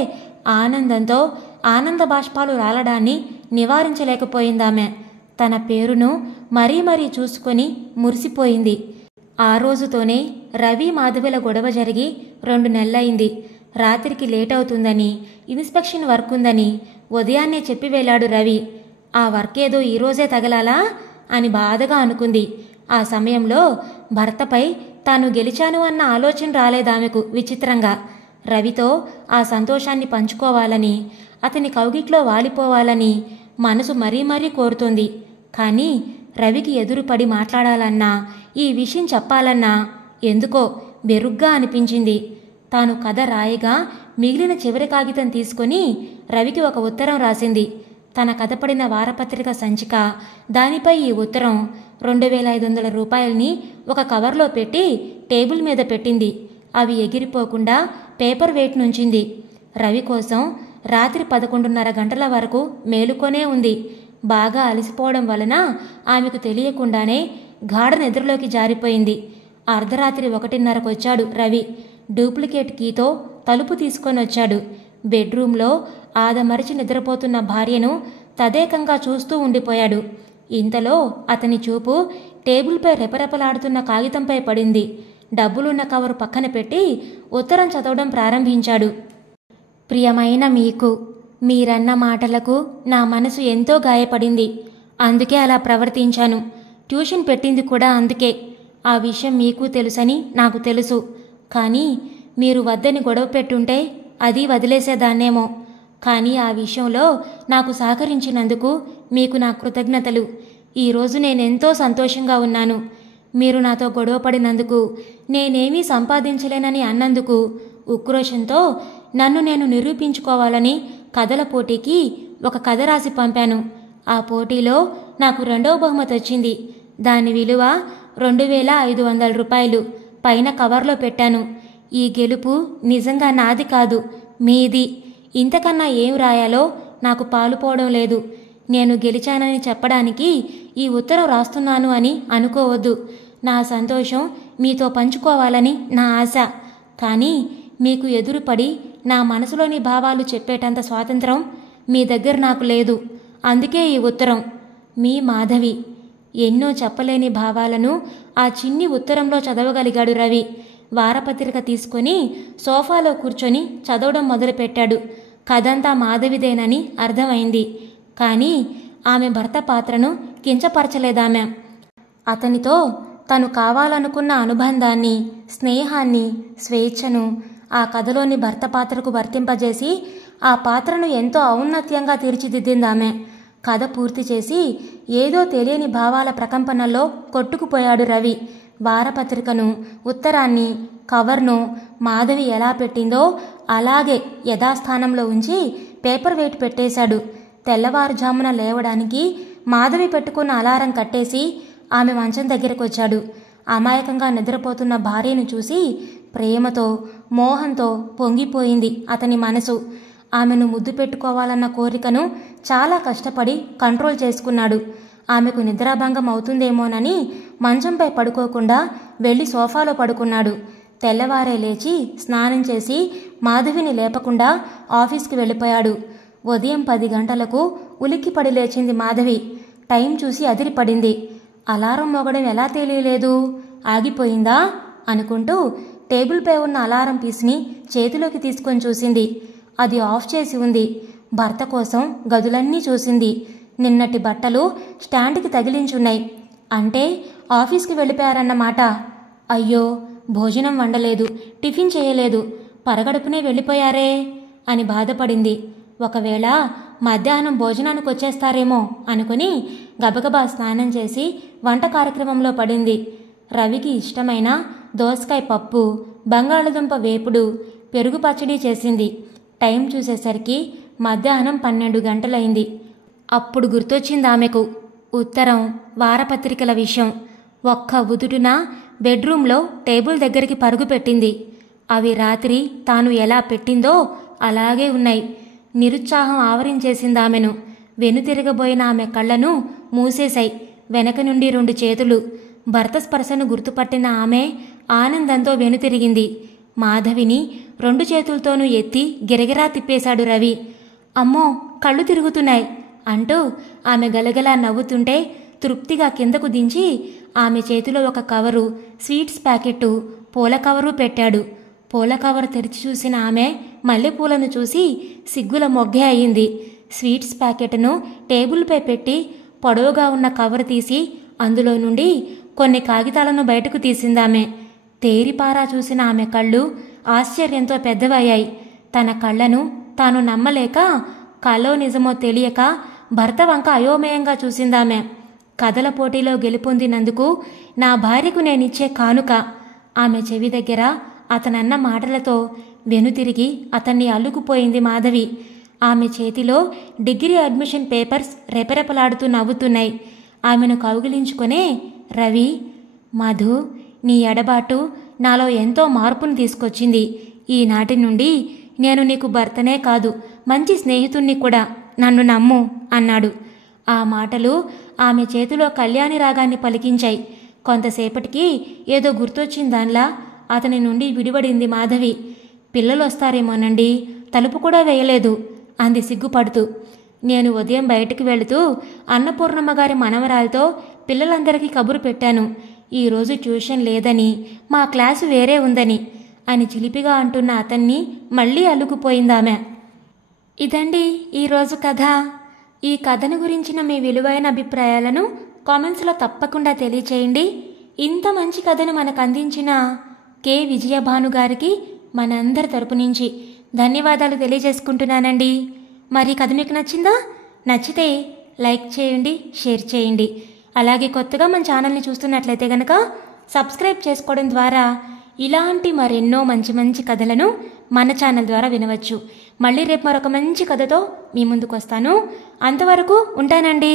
ఆనందంతో ఆనంద బాష్పాలు రాలడాన్ని నివారించలేకపోయిందామె. తన పేరును మరీ మరీ చూసుకొని మురిసిపోయింది. ఆ రోజుతోనే రవి మాధవిల గొడవ జరిగి 2 నెలలైంది. రాత్రికి లేట్ అవుతుందని, ఇన్స్పెక్షన్ వర్క్ ఉందని ఉదయాన్నే చెప్పి వెళ్ళాడు రవి. ఆ వర్క్ ఏదో ఈరోజే తగలాలా అని బాధగా అనుకుంది. ఆ సమయంలో భర్తపై తాను గెలిచాను అన్న ఆలోచన రాలేదామెకు విచిత్రంగా. రవితో ఆ సంతోషాన్ని పంచుకోవాలని, అతని కౌగిట్లో వాలిపోవాలని మనసు మరీ మరీ కోరుతోంది. కానీ రవికి ఎదురుపడి మాట్లాడాలన్నా, ఈ విషయం చెప్పాలన్నా ఎందుకో బెరుగ్గా అనిపించింది. తాను కథ రాయగా మిగిలిన చివరి కాగితం తీసుకొని రవికి ఒక ఉత్తరం రాసింది. తన కథ పడిన వారపత్రిక సంచిక, దానిపై ఈ ఉత్తరం. 2500 రూపాయల్ని ఒక కవర్లో పెట్టి టేబుల్ మీద పెట్టింది. అవి ఎగిరిపోకుండా పేపర్ వెయిట్ నుంచింది. రవి కోసం రాత్రి 11:30 గంటల వరకు మేలుకొనే ఉంది. బాగా అలసిపోవడం వలన ఆమెకు తెలియకుండానే గాఢ నిద్రలోకి జారిపోయింది. అర్ధరాత్రి 1:30కు వచ్చాడు రవి. డూప్లికేట్ కీతో తలుపు తీసుకొని వచ్చాడు. బెడ్రూంలో ఆదమరిచి నిద్రపోతున్న భార్యను తదేకంగా చూస్తూ ఉండిపోయాడు. ఇంతలో అతని చూపు టేబుల్పై రెపరెపలాడుతున్న కాగితంపై పడింది. డబ్బులున్న కవరు పక్కన పెట్టి ఉత్తరం చదవడం ప్రారంభించాడు. ప్రియమైన మీకు, మీరన్న మాటలకు నా మనసు ఎంతో గాయపడింది. అందుకే అలా ప్రవర్తించాను. ట్యూషన్ పెట్టింది కూడా అందుకే. ఆ విషయం మీకు తెలుసని నాకు తెలుసు. కానీ మీరు వద్దని గొడవ పెట్టుంటే అది వదిలేసేదాన్నేమో. కానీ ఆ విషయంలో నాకు సహకరించినందుకు మీకు నా కృతజ్ఞతలు. ఈరోజు నేనెంతో సంతోషంగా ఉన్నాను. మీరు నాతో గొడవపడినందుకు, నేనేమీ సంపాదించలేనని అన్నందుకు ఉక్రోషంతో నన్ను నేను నిరూపించుకోవాలని కథల పోటీకి ఒక కథ రాసి పంపాను. ఆ పోటీలో నాకు 2వ బహుమతి వచ్చింది. దాని విలువ 2500 రూపాయలు పైన కవర్లో పెట్టాను. ఈ గెలుపు నిజంగా నాది కాదు, మీది. ఇంతకన్నా ఏం రాయాలో నాకు పాలుపోవడం లేదు. నేను గెలిచానని చెప్పడానికి ఈ ఉత్తరం రాస్తున్నాను అని అనుకోవద్దు. నా సంతోషం మీతో పంచుకోవాలని నా ఆశ. కానీ మీకు ఎదురుపడి నా మనసులోని భావాలు చెప్పేటంత స్వాతంత్రం మీ దగ్గర నాకు లేదు. అందుకే ఈ ఉత్తరం. మీ మాధవి. ఎన్నో చెప్పలేని భావాలను ఆ చిన్ని ఉత్తరంలో చదవగలిగాడు రవి. వారపత్రిక తీసుకొని సోఫాలో కూర్చొని చదవడం మొదలుపెట్టాడు. కథంతా మాధవిదేనని అర్థమైంది. కానీ ఆమె భర్త పాత్రను కించపరచలేదామె. అతనితో తను కావాలనుకున్న అనుబంధాన్ని, స్నేహాన్ని, స్వేచ్ఛను ఆ కథలోని భర్త పాత్రకు వర్తింపజేసి ఆ పాత్రను ఎంతో ఔన్నత్యంగా తీర్చిదిద్దిందామె. కథ పూర్తి చేసి ఏదో తెలియని భావాల ప్రకంపనల్లో కొట్టుకుపోయాడు రవి. వారపత్రికను, ఉత్తరాన్ని, కవర్ను మాధవి ఎలా పెట్టిందో అలాగే యథాస్థానంలో ఉంచి పేపర్ వెయిట్ పెట్టేశాడు. తెల్లవారుజామున లేవడానికి మాధవి పెట్టుకున్న అలారం కట్టేసి ఆమె మంచం దగ్గరకొచ్చాడు. అమాయకంగా నిద్రపోతున్న భార్యను చూసి ప్రేమతో, మోహంతో పొంగిపోయింది అతని మనసు. ఆమెను ముద్దు పెట్టుకోవాలన్న కోరికను చాలా కష్టపడి కంట్రోల్ చేసుకున్నాడు. ఆమెకు నిద్రాభంగం అవుతుందేమోనని మంచంపై పడుకోకుండా వెళ్ళి సోఫాలో పడుకున్నాడు. తెల్లవారే లేచి స్నానం చేసి మాధవిని లేపకుండా ఆఫీస్కి వెళ్ళిపోయాడు. ఉదయం 10 గంటలకు ఉలిక్కిపడి లేచింది మాధవి. టైం చూసి అదిరిపడింది. అలారం మోగడం ఎలా తెలియలేదు, ఆగిపోయిందా అనుకుంటూ టేబుల్పై ఉన్న అలారం పీస్ని చేతిలోకి తీసుకొని చూసింది. అది ఆఫ్ చేసి ఉంది. భర్త కోసం గదులన్నీ చూసింది. నిన్నటి బట్టలు స్టాండ్కి తగిలించున్నాయి. అంటే ఆఫీస్కి వెళ్ళిపోయారన్నమాట. అయ్యో, భోజనం వండలేదు, టిఫిన్ చేయలేదు, పరగడుపునే వెళ్ళిపోయారే అని బాధపడింది. ఒకవేళ మధ్యాహ్నం భోజనానికి వచ్చేస్తారేమో అనుకుని గబగబా స్నానం చేసి వంట కార్యక్రమంలో పడింది. రవికి ఇష్టమైన దోసకాయ పప్పు, బంగాళదుంప వేపుడు, పెరుగు పచ్చడి చేసింది. టైం చూసేసరికి మధ్యాహ్నం 12 గంటలైంది. అప్పుడు గుర్తొచ్చింది ఆమెకు ఉత్తరం, వారపత్రికల విషయం. ఒక్క ఉదుటున బెడ్రూంలో టేబుల్ దగ్గరికి పరుగు పెట్టింది. అవి రాత్రి తాను ఎలా పెట్టిందో అలాగే ఉన్నాయి. నిరుత్సాహం ఆవరించేసిందామెను. వెనుతిరగబోయిన ఆమె కళ్ళను మూసేశాయి వెనక నుండి 2 చేతులు. భర్త స్పర్శను గుర్తుపట్టిన ఆమె ఆనందంతో వెనుతిరిగింది. మాధవిని 2 చేతులతోనూ ఎత్తి గిరగిరా తిప్పేశాడు రవి. అమ్మో, కళ్ళు తిరుగుతున్నాయి అంటూ ఆమె గలగలా నవ్వుతుంటే తృప్తిగా కిందకు దించి ఆమె చేతిలో ఒక కవరు, స్వీట్స్ ప్యాకెట్టు, పూల కవరు పెట్టాడు. పూల కవరు తెరిచి చూసిన ఆమె మల్లెపూలను చూసి సిగ్గుల మొగ్గే అయింది. స్వీట్స్ ప్యాకెట్ను టేబుల్పై పెట్టి పొడవుగా ఉన్న కవరు తీసి అందులో నుండి కొన్ని కాగితాలను బయటకు తీసిందామె. తేరిపారా చూసిన ఆమె కళ్ళు ఆశ్చర్యంతో పెద్దవయ్యాయి. తన కళ్ళను తాను నమ్మలేక, కలో నిజమో తెలియక భర్త వంక అయోమయంగా చూసిందామె. కథల పోటీలో గెలుపొందినందుకు నా భార్యకు నేనిచ్చే కానుక. ఆమె చెవి దగ్గర అతనన్న మాటలతో వెనుతిరిగి అతన్ని అల్లుకుపోయింది మాధవి. ఆమె చేతిలో డిగ్రీ అడ్మిషన్ పేపర్స్ రెపరెపలాడుతూ నవ్వుతున్నాయి. ఆమెను కౌగిలించుకొనే రవి, మధు, నీ ఎడబాటు నాలో ఎంతో మార్పును తీసుకొచ్చింది. ఈనాటి నుండి నేను నీకు భర్తనే కాదు, మంచి స్నేహితుణ్ణి కూడా, నన్ను నమ్ము అన్నాడు. ఆ మాటలు ఆమె చేతిలో కళ్యాణి రాగాన్ని పలికించాయి. కొంతసేపటికి ఏదో గుర్తొచ్చిందాన్లా అతని నుండి విడివడింది మాధవి. పిల్లలు వస్తారేమోనండి, తలుపు కూడా వేయలేదు అంది సిగ్గుపడుతూ. నేను ఉదయం బయటికి వెళుతూ అన్నపూర్ణమ్మ గారి మనవరాలతో పిల్లలందరికీ కబురు పెట్టాను, ఈరోజు ట్యూషన్ లేదని, మా క్లాసు వేరే ఉందని అని చిలిపిగా అంటున్న అతన్ని మళ్ళీ అలుగుపోయిందామె. ఇదండి ఈరోజు కథ. ఈ కథను గురించిన మీ విలువైన అభిప్రాయాలను కామెంట్స్లో తప్పకుండా తెలియచేయండి. ఇంత మంచి కథను మనకు అందించిన కె విజయభాను గారికి మనందరి తరపు నుంచి ధన్యవాదాలు తెలియజేసుకుంటున్నానండి. మరి కథ మీకు నచ్చిందా? నచ్చితే లైక్ చేయండి, షేర్ చేయండి. అలాగే కొత్తగా మన ఛానల్ని చూస్తున్నట్లయితే కనుక సబ్స్క్రైబ్ చేసుకోవడం ద్వారా ఇలాంటి మరెన్నో మంచి మంచి కథలను మన ఛానల్ ద్వారా వినవచ్చు. మళ్ళీ రేపు మరొక మంచి కథతో మీ ముందుకు వస్తాను. అంతవరకు ఉంటానండి.